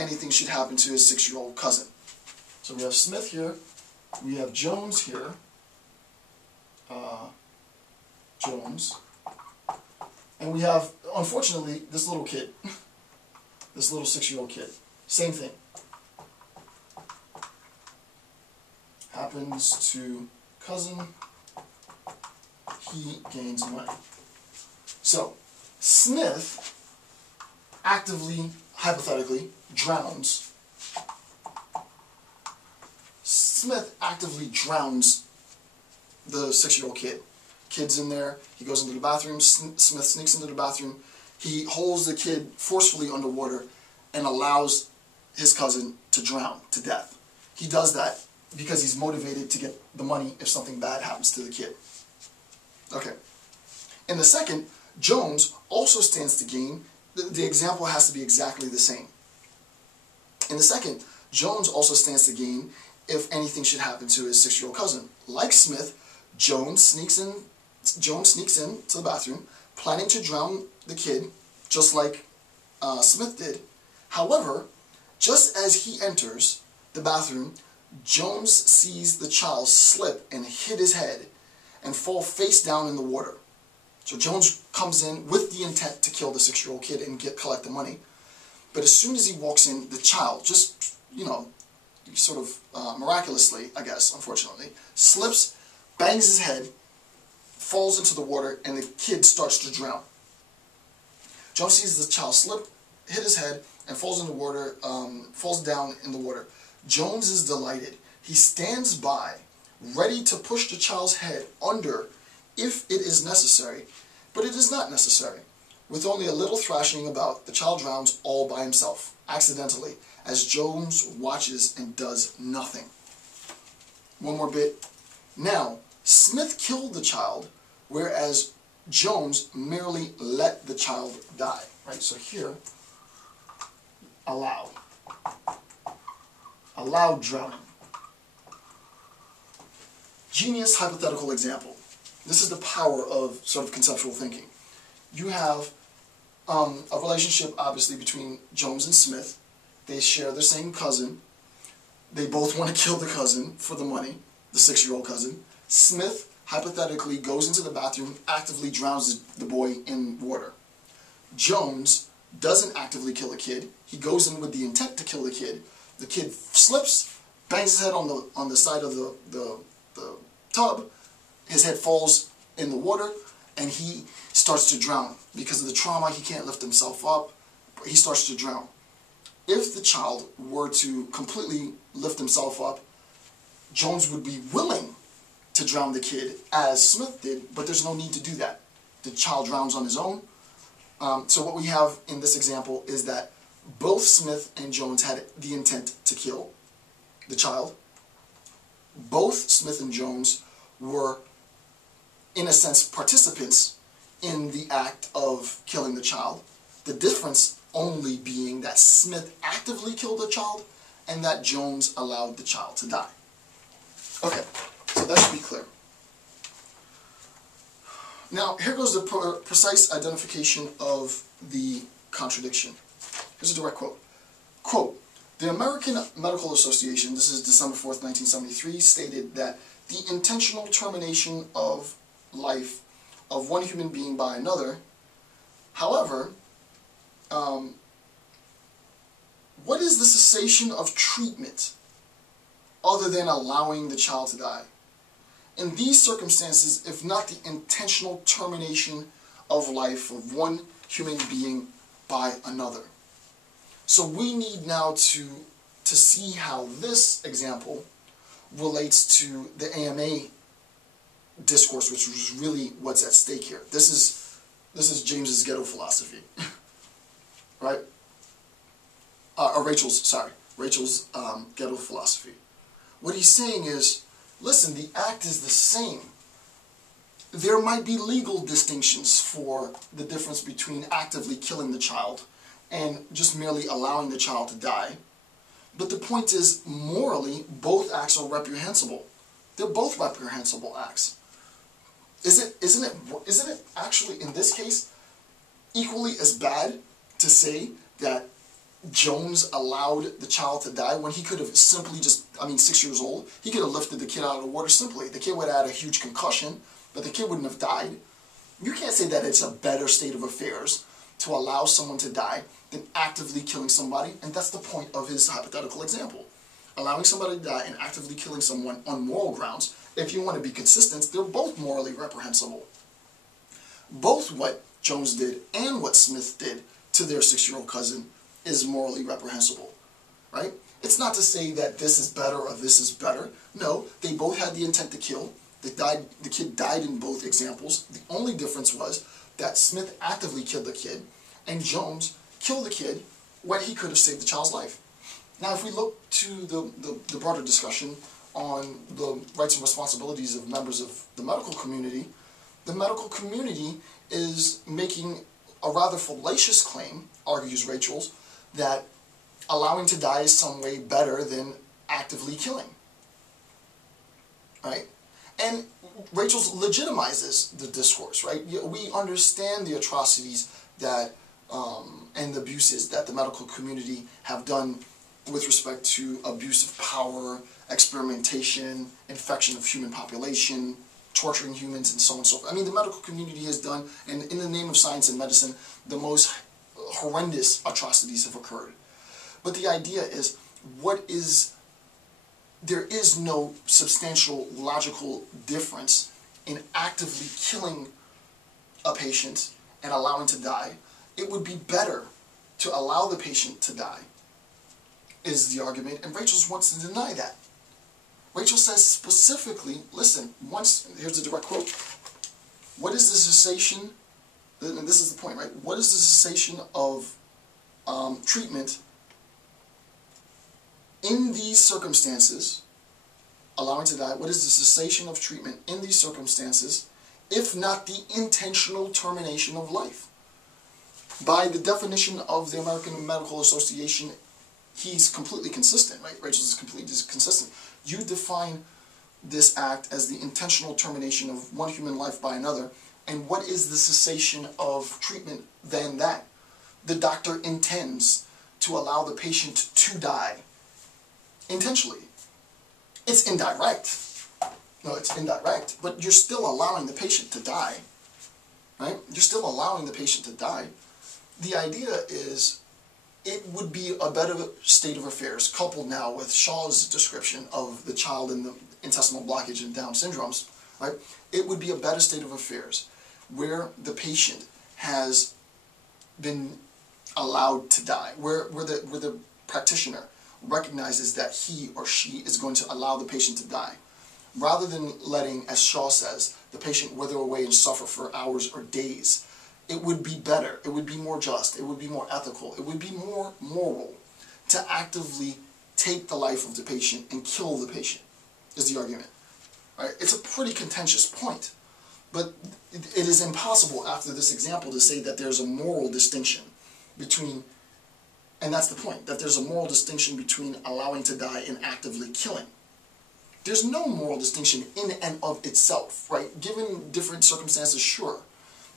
anything should happen to his 6-year-old cousin. So we have Smith here, we have Jones here, Jones, and we have, unfortunately, this little kid, this little 6-year-old kid. Same thing. Happens to cousin, he gains money. So, Smith actively, hypothetically, drowns. Smith actively drowns the 6-year-old kid. Kid's in there, he goes into the bathroom, Smith sneaks into the bathroom, he holds the kid forcefully underwater and allows his cousin to drown to death. He does that because he's motivated to get the money if something bad happens to the kid. Okay. In the second, Jones also stands to gain. The example has to be exactly the same. In the second, Jones also stands to gain if anything should happen to his 6-year-old cousin. Like Smith, Jones sneaks in to the bathroom, planning to drown the kid, just like Smith did. However, just as he enters the bathroom, Jones sees the child slip and hit his head and fall face down in the water. So Jones comes in with the intent to kill the 6-year-old kid and collect the money. But as soon as he walks in, the child, just, sort of miraculously, I guess, unfortunately, slips, bangs his head, falls into the water, and the kid starts to drown. Jones sees the child slip, hit his head, and falls in the water, falls down in the water. Jones is delighted. He stands by, ready to push the child's head under if it is necessary, but it is not necessary. With only a little thrashing about, the child drowns all by himself, accidentally, as Jones watches and does nothing. One more bit. Now, Smith killed the child, whereas Jones merely let the child die. Right? So here, allow drowning. Genius hypothetical example. This is the power of sort of conceptual thinking. You have a relationship, obviously, between Jones and Smith. They share the same cousin. They both want to kill the cousin for the money, the 6-year-old cousin. Smith, hypothetically, goes into the bathroom, actively drowns the boy in water. Jones doesn't actively kill a kid. He goes in with the intent to kill the kid. The kid slips, bangs his head on the side of the tub. His head falls in the water, and he starts to drown. Because of the trauma, he can't lift himself up. He starts to drown. If the child were to completely lift himself up, Jones would be willing to drown the kid, as Smith did, but there's no need to do that. The child drowns on his own. So what we have in this example is that both Smith and Jones had the intent to kill the child. Both Smith and Jones were, in a sense, participants in the act of killing the child. The difference only being that Smith actively killed the child and that Jones allowed the child to die. Okay, so that should be clear. Now, here goes the precise identification of the contradiction. Here's a direct quote. Quote, "The American Medical Association," this is December 4th, 1973, stated that the intentional termination of life of one human being by another, however, what is the cessation of treatment other than allowing the child to die? In these circumstances, if not the intentional termination of life of one human being by another. So we need now to see how this example relates to the AMA discourse, which was really what's at stake here. This is James's ghetto philosophy, right? Or Rachel's ghetto philosophy. What he's saying is, listen, the act is the same. There might be legal distinctions for the difference between actively killing the child and just merely allowing the child to die. But the point is, morally, both acts are reprehensible. They're both reprehensible acts. Isn't it actually, in this case, equally as bad to say that Jones allowed the child to die when he could have simply just, 6 years old, he could have lifted the kid out of the water simply. The kid would have had a huge concussion, but the kid wouldn't have died. You can't say that it's a better state of affairs to allow someone to die than actively killing somebody, and that's the point of his hypothetical example. Allowing somebody to die and actively killing someone on moral grounds, if you want to be consistent, they're both morally reprehensible. Both what Jones did and what Smith did to their 6-year-old cousin is morally reprehensible, right? It's not to say that this is better or this is better. No, they both had the intent to kill. The kid died in both examples. The only difference was that Smith actively killed the kid and Jones killed the kid when he could have saved the child's life. Now, if we look to the broader discussion on the rights and responsibilities of members of the medical community is making a rather fallacious claim, argues Rachel's, that allowing to die is some way better than actively killing, right? And Rachel's legitimizes the discourse, right? We understand the atrocities that and the abuses that the medical community have done with respect to abuse of power, experimentation, infection of human population, torturing humans, and so on and so forth. The medical community has done, and in the name of science and medicine, the most horrendous atrocities have occurred. But the idea is, there is no substantial logical difference in actively killing a patient and allowing to die. It would be better to allow the patient to die, is the argument, and Rachel wants to deny that. Rachel says specifically, listen, here's a direct quote, what is the cessation, and this is the point, right? What is the cessation of treatment in these circumstances, allowing to die, what is the cessation of treatment in these circumstances, if not the intentional termination of life? By the definition of the American Medical Association, he's completely consistent, right? Rachel's is completely consistent. You define this act as the intentional termination of one human life by another, and what is the cessation of treatment than that? The doctor intends to allow the patient to die intentionally. It's indirect. No, it's indirect, but you're still allowing the patient to die, right? You're still allowing the patient to die. The idea is, it would be a better state of affairs, coupled now with Shaw's description of the child in the intestinal blockage and Down syndromes, right? It would be a better state of affairs where the patient has been allowed to die, where the practitioner recognizes that he or she is going to allow the patient to die, rather than letting, as Shaw says, the patient wither away and suffer for hours or days. It would be better, it would be more just, it would be more ethical, it would be more moral to actively take the life of the patient and kill the patient, is the argument. Right? It's a pretty contentious point, but it is impossible after this example to say that there's a moral distinction between, and that's the point, that there's a moral distinction between allowing to die and actively killing. There's no moral distinction in and of itself, right? Given different circumstances, sure.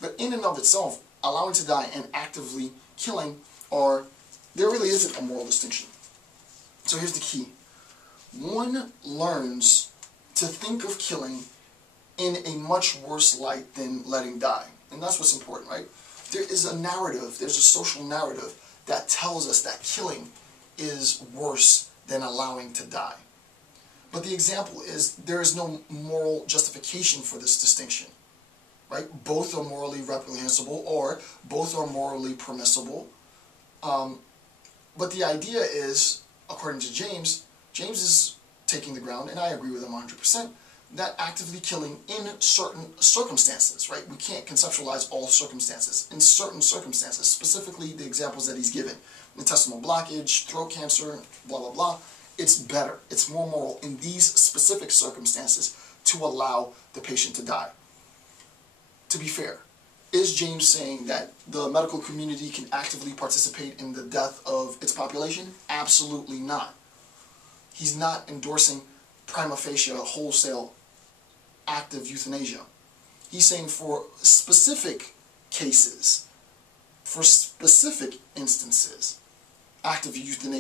But in and of itself, allowing to die and actively killing there really isn't a moral distinction. So here's the key. One learns to think of killing in a much worse light than letting die. And that's what's important, right? There is a narrative, there's a social narrative that tells us that killing is worse than allowing to die. But the example is, there is no moral justification for this distinction. Right? Both are morally reprehensible, or both are morally permissible. But the idea is, according to James is taking the ground, and I agree with him 100%, that actively killing in certain circumstances, right? We can't conceptualize all circumstances. In certain circumstances, specifically the examples that he's given, intestinal blockage, throat cancer, blah, blah, blah, it's better, it's more moral in these specific circumstances to allow the patient to die. To be fair, is James saying that the medical community can actively participate in the death of its population? Absolutely not. He's not endorsing prima facie wholesale active euthanasia. He's saying for specific cases, for specific instances, act of euthanasia.